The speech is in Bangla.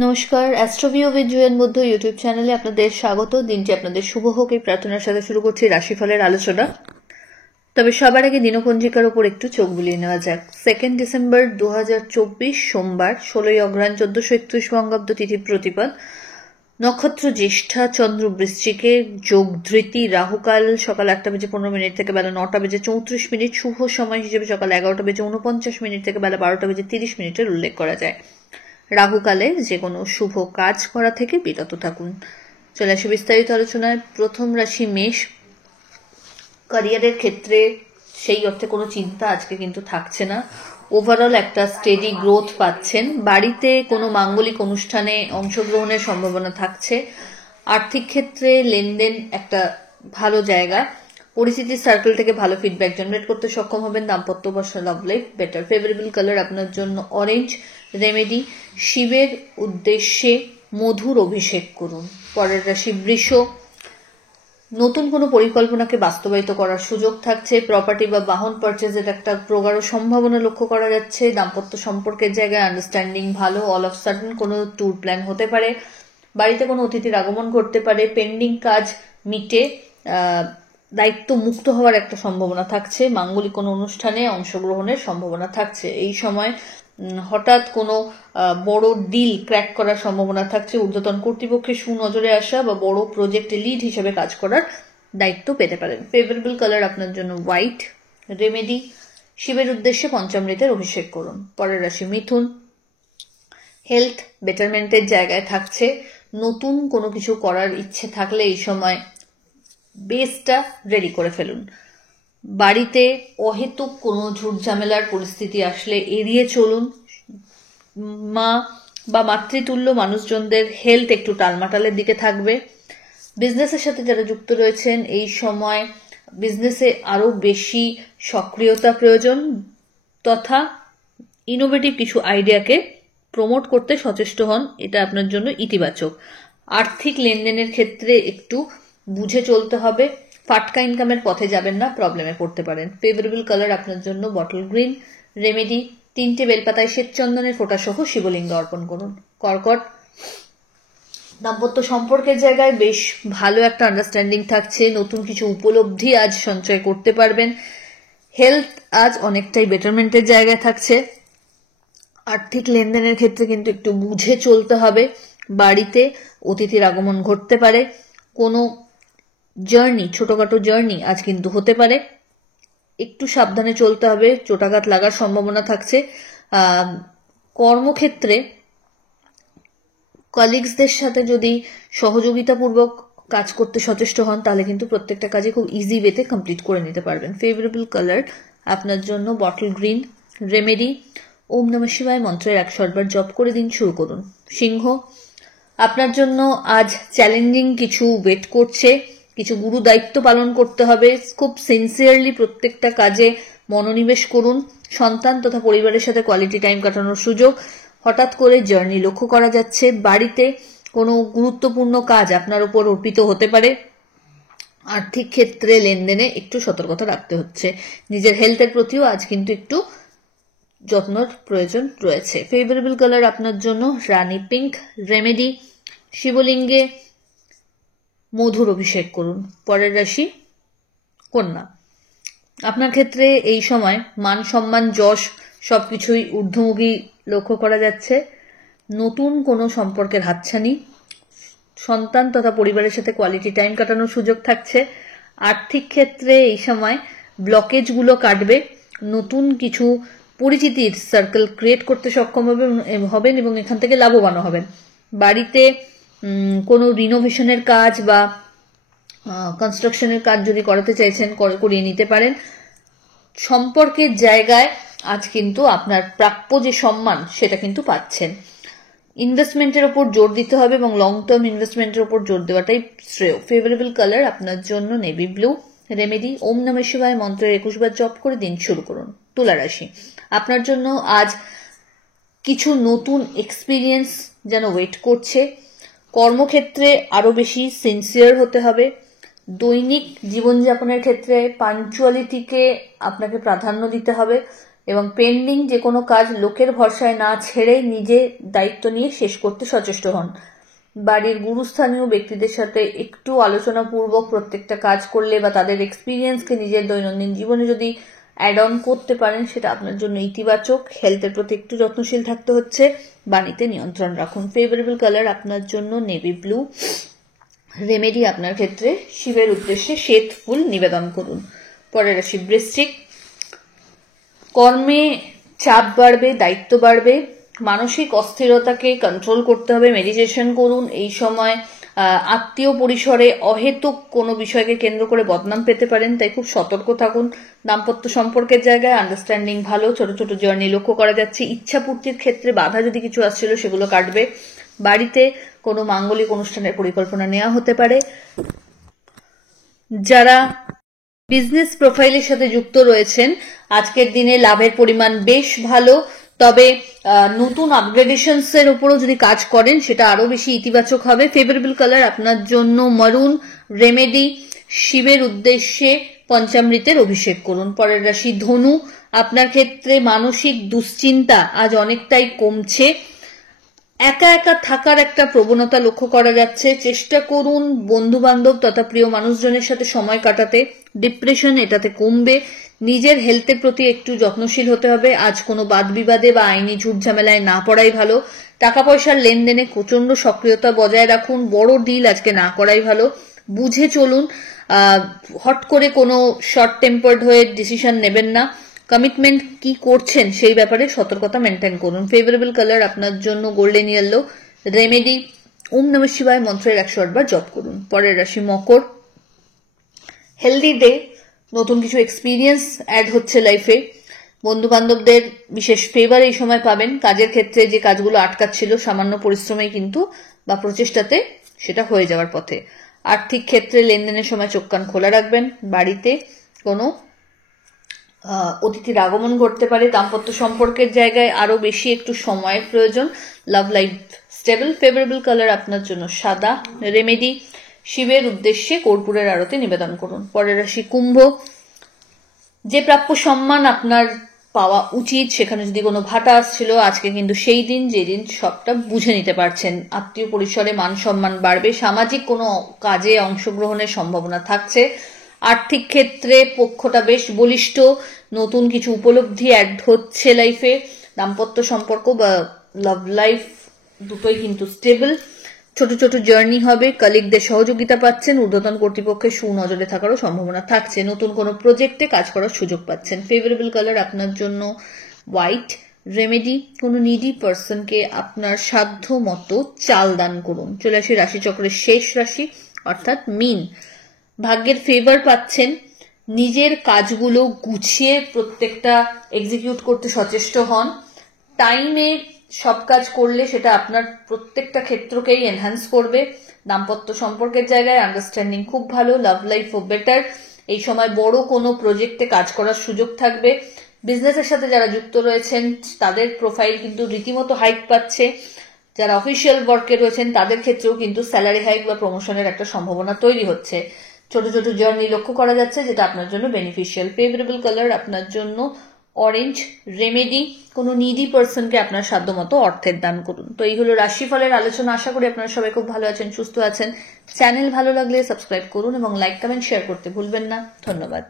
নমস্কার, অ্যাস্ট্রোভিউ উইথ জুয়েন মধ্য ইউটিউব চ্যানেলে আপনাদের স্বাগত। দিনটি আপনাদের শুভ হোক এই প্রার্থনার সাথে শুরু করছি রাশিফলের আলোচনা। তবে সবার আগে দিনপঞ্জিকার উপর একটু চোখ বুলিয়ে নেওয়া যাক। 2 ডিসেম্বর 2024 সোমবার, 16 অগ্রহায়ণ 1431 বঙ্গাব্দ, তিথি প্রতিপদ, নক্ষত্র জ্যেষ্ঠা, চন্দ্র বৃশ্চিকে, যোগ ধৃতি, রাহুকাল সকাল 8:15 থেকে বেলা 9:34, শুভ সময় হিসেবে সকাল 11:49 থেকে বেলা 12:30 উল্লেখ করা যায়। রাহুকালে যে কোনো শুভ কাজ করা থেকে বিরত থাকুন। চলে আসি বিস্তারিত আলোচনায়। প্রথম রাশি মেষ। ক্যারিয়ারের ক্ষেত্রে সেই অর্থে কোনো চিন্তা আজকে কিন্তু থাকছে না। ওভারঅল একটা স্টেডি গ্রোথ পাচ্ছেন। বাড়িতে কোনো মাঙ্গলিক অনুষ্ঠানে অংশগ্রহণের সম্ভাবনা থাকছে। আর্থিক ক্ষেত্রে লেনদেন একটা ভালো জায়গা। পরিচিতির সার্কেল থেকে ভালো ফিডব্যাক জেনারেট করতে সক্ষম হবেন। দাম্পত্য বা love life better. Favourable colour আপনার জন্য অরেঞ্জ। রেমেডি, শিবের উদ্দেশ্যে মধুর অভিষেক করুন। পরের রাশি বৃষ। নতুন কোনো পরিকল্পনাকে বাস্তবায়িত করার সুযোগ থাকছে। প্রপার্টি বা বাহন পারচেজের একটা প্রগাঢ় সম্ভাবনা লক্ষ্য করা যাচ্ছে। দাম্পত্য সম্পর্কের জায়গায় আন্ডারস্ট্যান্ডিং ভালো। অল অফ সাডেন কোনো ট্যুর প্ল্যান হতে পারে। বাড়িতে কোনো অতিথির আগমন করতে পারে। পেন্ডিং কাজ মিটে দায়িত্ব মুক্ত হওয়ার একটা সম্ভাবনা থাকছে। মাঙ্গলিক কোনো অনুষ্ঠানে অংশগ্রহণের সম্ভাবনা থাকছে। এই সময় হঠাৎ কোনো বড় ডিল ক্র্যাক করার সম্ভাবনা থাকছে। ঊর্ধ্বতন কর্তৃপক্ষের সুনজরে আসা বা বড় প্রজেক্টে লিড হিসেবে কাজ করার দায়িত্ব পেতে পারেন। ফেভারেবল কালার আপনার জন্য হোয়াইট। রেমেডি, শিবের উদ্দেশ্যে পঞ্চামৃতের অভিষেক করুন। পরের রাশি মিথুন। হেলথ বেটারমেন্টের জায়গায় থাকছে। নতুন কোনো কিছু করার ইচ্ছে থাকলে এই সময় বেসটা রেডি করে ফেলুন। বাড়িতে অহেতুক কোনো ঝুট ঝামেলার পরিস্থিতি আসলে এড়িয়ে চলুন। মা বা মাতৃতুল্য মানুষজনদের হেলথ একটু টালমাটালের দিকে থাকবে। বিজনেসের সাথে যারা যুক্ত রয়েছেন এই সময় বিজনেসে আরো বেশি সক্রিয়তা প্রয়োজন তথা ইনোভেটিভ কিছু আইডিয়াকে প্রমোট করতে সচেষ্ট হন। এটা আপনার জন্য ইতিবাচক। আর্থিক লেনদেনের ক্ষেত্রে একটু বুঝে চলতে হবে। ফাটকা ইনকামের পথে যাবেন না, প্রবলেমে পড়তে পারেন। ফেভারেবল কালার আপনার জন্য বটল গ্রিন। রেমেডি, 3টে বেলপাতায় শ্বেতচন্দনের ফোঁটা সহ শিবলিঙ্গ অর্পণ করুন। কর্কট। দাম্পত্য সম্পর্কের জায়গায় বেশ ভালো একটা আন্ডারস্ট্যান্ডিং থাকছে। নতুন কিছু উপলব্ধি আজ সঞ্চয় করতে পারবেন। হেলথ আজ অনেকটাই বেটারমেন্টের জায়গায় থাকছে। আর্থিক লেনদেনের ক্ষেত্রে কিন্তু একটু বুঝে চলতে হবে। বাড়িতে অতিথির আগমন ঘটতে পারে। কোনো জার্নি, ছোটখাটো জার্নি আজ কিন্তু হতে পারে। একটু সাবধানে চলতে হবে, চোটাঘাত লাগার সম্ভাবনা থাকছে। কর্মক্ষেত্রে কলিগসদের সাথে যদি সহযোগিতাপূর্বক কাজ করতে সচেষ্ট হন তাহলে কিন্তু প্রত্যেকটা কাজে খুব ইজি ওয়েতে কমপ্লিট করে নিতে পারবেন। ফেভারেবল কালার আপনার জন্য বটল গ্রিন। রেমেডি, ওম নমঃ শিবায় মন্ত্রের 100 বার জপ করে দিন শুরু করুন। সিংহ। আপনার জন্য আজ চ্যালেঞ্জিং কিছু ওয়েট করছে। কিছু গুরু দায়িত্ব পালন করতে হবে। খুব সিনসিয়ারলি প্রত্যেকটা কাজে মনোনিবেশ করুন। সন্তান তথা পরিবারের সাথে কোয়ালিটি টাইম কাটানোর সুযোগ। হঠাৎ করে জার্নি লক্ষ্য করা যাচ্ছে। বাড়িতে কোনো গুরুত্বপূর্ণ কাজ আপনার উপর অর্পিত হতে পারে। আর্থিক ক্ষেত্রে লেনদেনে একটু সতর্কতা রাখতে হচ্ছে। নিজের হেলথের প্রতিও আজ কিন্তু একটু যত্নের প্রয়োজন রয়েছে। ফেভারেবল কালার আপনার জন্য রানী পিঙ্ক। রেমেডি, শিবলিঙ্গে মধুর অভিষেক করুন। পরের রাশি কন্যা। আপনার ক্ষেত্রে এই সময় মান সম্মান যশ সবকিছুই ঊর্ধ্বমুখী লক্ষ্য করা যাচ্ছে। নতুন কোনো সম্পর্কের হাতছানি। সন্তান তথা পরিবারের সাথে কোয়ালিটি টাইম কাটানোর সুযোগ থাকছে। আর্থিক ক্ষেত্রে এই সময় ব্লকেজগুলো কাটবে। নতুন কিছু পরিচিতির সার্কেল ক্রিয়েট করতে সক্ষম হবেন এবং এখান থেকে লাভবান হবেন। বাড়িতে কোনো রিনোভেশনের কাজ বা কনস্ট্রাকশনের কাজ যদি করাতে চাইছেন করিয়ে নিতে পারেন। সম্পর্কের জায়গায় আজ কিন্তু আপনার প্রাপ্য যে সম্মান সেটা কিন্তু পাচ্ছেন। ইনভেস্টমেন্টের ওপর জোর দিতে হবে এবং লং টার্ম ইনভেস্টমেন্টের ওপর জোর দেওয়াটাই শ্রেয়। ফেভারেবল কালার আপনার জন্য নেভি ব্লু। রেমেডি, ওম নমঃ শিবায় মন্ত্রের 21 বার জপ করে দিন শুরু করুন। তুলা রাশি। আপনার জন্য আজ কিছু নতুন এক্সপিরিয়েন্স যেন ওয়েট করছে। কর্মক্ষেত্রে আরো বেশি সিনসিয়ার হতে হবে। দৈনিক জীবনযাপনের ক্ষেত্রে পাঞ্চুয়ালিটিকে আপনাকে প্রাধান্য দিতে হবে। এবং পেন্ডিং যে কোনো কাজ লোকের ভরসায় না ছেড়ে নিজে দায়িত্ব নিয়ে শেষ করতে সচেষ্ট হন। বাড়ির গুরুস্থানীয় ব্যক্তিদের সাথে একটু আলোচনাপূর্বক প্রত্যেকটা কাজ করলে বা তাদের এক্সপিরিয়েন্সকে নিজের দৈনন্দিন জীবনে যদি অ্যাড অন করতে পারেন সেটা আপনার জন্য ইতিবাচক। হেলথের প্রতি একটু যত্নশীল থাকতে হচ্ছে, বাণীতে নিয়ন্ত্রণ রাখুন। ফেভারেবল কালার আপনার জন্য নেভি ব্লু। রেমেডি আপনার ক্ষেত্রে শিবের উদ্দেশ্যে শ্বেত ফুল নিবেদন করুন। পরের রাশি বৃশ্চিক। কর্মে চাপ বাড়বে, দায়িত্ব বাড়বে, মানসিক অস্থিরতাকে কন্ট্রোল করতে হবে, মেডিটেশন করুন। এই সময় আত্মীয় পরিসরে অহেতুক কোনো বিষয়কে কেন্দ্র করে বদনাম পেতে পারেন, তাই খুব সতর্ক থাকুন। দাম্পত্য সম্পর্কের জায়গায় আন্ডারস্ট্যান্ডিং ভালো, ছোট ছোট জার্নি লক্ষ্য করা যাচ্ছে। ইচ্ছা পূর্তির ক্ষেত্রে বাধা যদি কিছু আসছিল সেগুলো কাটবে। বাড়িতে কোনো মাঙ্গলিক অনুষ্ঠানের পরিকল্পনা নেওয়া হতে পারে। যারা বিজনেস প্রোফাইলের সাথে যুক্ত রয়েছেন আজকের দিনে লাভের পরিমাণ বেশ ভালো, তবে নতুন আপগ্রেডেশনস এর উপরও যদি কাজ করেন সেটা আরো বেশি ইতিবাচক হবে। ফেভারেবল কালার আপনার জন্য মারুন। রেমেডি শিবের উদ্দেশ্যে পঞ্চামৃতের অভিষেক করুন। পরের রাশি ধনু। আপনার ক্ষেত্রে মানসিক দুশ্চিন্তা আজ অনেকটাই কমছে। একা একা থাকার একটা প্রবণতা লক্ষ্য করা যাচ্ছে। চেষ্টা করুন বন্ধু বান্ধব তথা প্রিয় মানুষজনের সাথে সময় কাটাতে। ডিপ্রেশন এটাতে কমবে। নিজের হেলথের প্রতি একটু যত্নশীল হতে হবে। আজ কোনো বাদ বিবাদে বা আইনি ঝুট ঝামেলায় না পড়াই ভালো। টাকা পয়সার লেনদেনে প্রচন্ড সক্রিয়তা বজায় রাখুন। বড় ডিল আজকে না করাই ভালো। বুঝে চলুন, হট করে কোনো শর্ট টেম্পার্ড হয়ে ডিসিশন নেবেন না। কমিটমেন্ট কি করছেন সেই ব্যাপারে সতর্কতা মেনটেন করুন। ফেভারেবল কালার আপনার জন্য গোল্ডেন ইয়েলো। রেমেডি ওম নমঃ শিবায় মন্ত্রের 108 বার জপ করুন। পরের রাশি মকর। হেলদি ডে, নতুন কিছু এক্সপিরিয়েন্স অ্যাড হচ্ছে লাইফে। বন্ধু বান্ধবদের বিশেষ ফেভার এই সময় পাবেন। কাজের ক্ষেত্রে যে কাজগুলো আটকাচ্ছিল সামান্য পরিশ্রমে কিন্তু বা প্রচেষ্টাতে সেটা হয়ে যাওয়ার পথে। আর্থিক ক্ষেত্রে লেনদেনের সময় চোখ কান খোলা রাখবেন। বাড়িতে কোনো অতিথির আগমন ঘটতে পারে। দাম্পত্য সম্পর্কের জায়গায় আরো বেশি একটু সময়ের প্রয়োজন। Love life stable. Favourable colour আপনার জন্য সাদা। রেমেডি শিবের উদ্দেশ্যে কর্পূরের আরতি নিবেদন করুন। পরের রাশি কুম্ভ। যে প্রাপ্য সম্মান আপনার পাওয়া উচিত সেখানে যদি কোনো ভাটা আসছিল আজকে কিন্তু সেই দিন যেদিন সবটা বুঝে নিতে পারছেন। আত্মীয় পরিসরে মান সম্মান বাড়বে। সামাজিক কোনো কাজে অংশগ্রহণের সম্ভাবনা থাকছে। আর্থিক ক্ষেত্রে পক্ষটা বেশ বলিষ্ঠ। নতুন কিছু উপলব্ধি অ্যাড হচ্ছে লাইফে। দাম্পত্য সম্পর্ক বা লাভ লাইফ দুটোই কিন্তু স্টেবল। ছোট ছোট জার্নি হবে। কলিগদের সহযোগিতা পাচ্ছেন। ঊর্ধ্বতন কর্তৃপক্ষের সুনজরে থাকারও সম্ভাবনা থাকছে। নতুন কোনো প্রজেক্টে কাজ করার সুযোগ পাচ্ছেন। ফেভারেবল কালার আপনার জন্য হোয়াইট। রেমেডি কোনো নিডি পার্সনকে আপনার সাধ্য মতো চাল দান করুন। চলে আসি রাশিচক্রের শেষ রাশি অর্থাৎ মীন। ভাগ্যের ফেভার পাচ্ছেন। নিজের কাজগুলো গুছিয়ে প্রত্যেকটা এক্সিকিউট করতে সচেষ্ট হন। টাইমে সব কাজ করলে সেটা আপনার প্রত্যেকটা ক্ষেত্রকেই এনহ্যান্স করবে। দাম্পত্য সম্পর্কের জায়গায় আন্ডারস্ট্যান্ডিং খুব ভালো। লাভ লাইফও বেটার। এই সময় বড় কোনো প্রজেক্টে কাজ করার সুযোগ থাকবে। বিজনেসের সাথে যারা যুক্ত রয়েছেন তাদের প্রোফাইল কিন্তু রীতিমতো হাইক পাচ্ছে। যারা অফিসিয়াল ওয়ার্কে রয়েছেন তাদের ক্ষেত্রেও কিন্তু স্যালারি হাইক বা প্রমোশনের একটা সম্ভাবনা তৈরি হচ্ছে। ছোট ছোট জার্নি লক্ষ্য করা যাচ্ছে যেটা আপনার জন্য বেনিফিশিয়াল। ফেভারেবল কালার আপনার জন্য অরেঞ্জ। রেমেডি কোনো নিডি পার্সনকে আপনার সাধ্যমতো অর্থের দান করুন। তো এই হলো রাশিফলের আলোচনা। আশা করি আপনারা সবাই খুব ভালো আছেন, সুস্থ আছেন। চ্যানেল ভালো লাগলে সাবস্ক্রাইব করুন এবং লাইক কমেন্ট শেয়ার করতে ভুলবেন না। ধন্যবাদ।